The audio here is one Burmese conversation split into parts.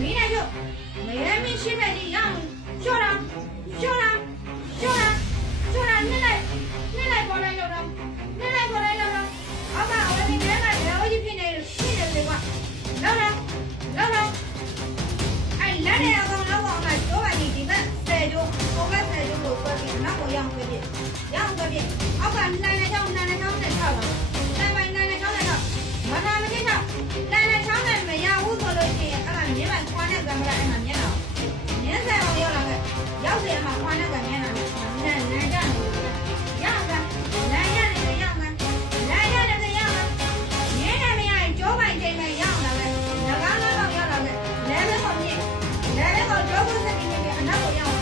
没那就没人没吃饭的样，笑了，笑了，笑了，笑了，你来过来要着，你来过来要着，好吧，我明天来我就拼的水果，老了，哎，来了要讲老王嘛，昨晚你这个菜就我把菜就给隔壁，那我养隔壁，好吧，奶奶炒再炒了，奶奶炒再炒，我他们介绍，奶奶炒的没呀，我做了些，俺们明白宽那个不来，俺们面了，面菜我要那个，要是嘛宽那个面了，奶这样子，样子，奶这个样子，面那边呀，就买这个样子嘞，那个要那个，那边好呢，那边好就不是你那边，那我样子，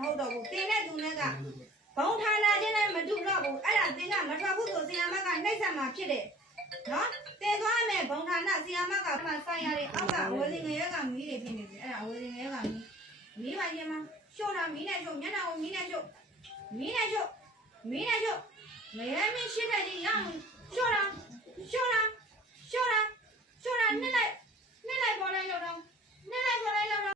မဟုတ်တော့ဘူးတင်တဲ့သူနဲ့ကဘုံဌာနချင်းနဲ့မတူတော့ဘူးအဲ့ဒါတင်ကမထွက်ဘူးဆိုဆီယာမကနှိမ့်ဆက်မှာဖြစ်တယ်နော်တင်သွားမယ်ဘုံဌာနဆီယာမကမှဆိုင်ရတယ်အောက်ကဝေလင်ငရဲကမီးတွေဖြစ်နေပြီအဲ့ဒါဝေလင်ငရဲကမီးပါရင်မရှို့တာမီးနဲ့ရှို့မျက်နှာကိုမီးနဲ့ရှို့မီးနဲ့ရှို့မီးနဲ့ရှို့မရမင်းရှိတဲ့ကြီးရအောင်